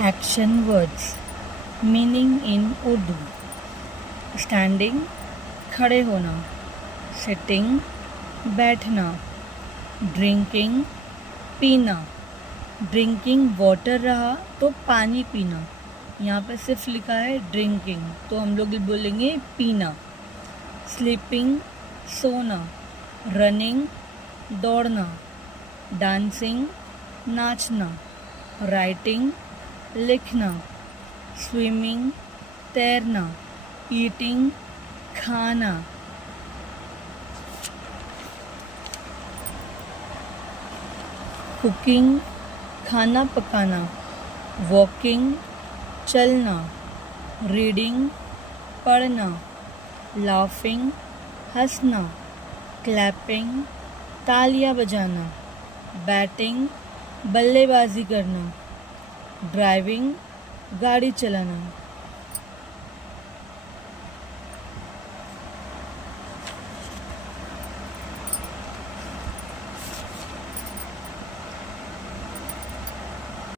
Action words. Meaning in Urdu. Standing, खड़े होना. Sitting, बैठना. Drinking, पीना. Drinking water रहा तो पानी पीना. यहाँ पे सिर्फ लिखा है ड्रिंकिंग, तो हम लोग बोलेंगे पीना. स्लीपिंग, सोना. रनिंग, दौड़ना. डांसिंग, नाचना. राइटिंग, लिखना. स्विमिंग, तैरना. ईटिंग, खाना. कुकिंग, खाना पकाना. वॉकिंग, चलना. रीडिंग, पढ़ना. लाफिंग, हंसना. क्लैपिंग, तालियां बजाना. बैटिंग, बल्लेबाजी करना. ड्राइविंग, गाड़ी चलाना.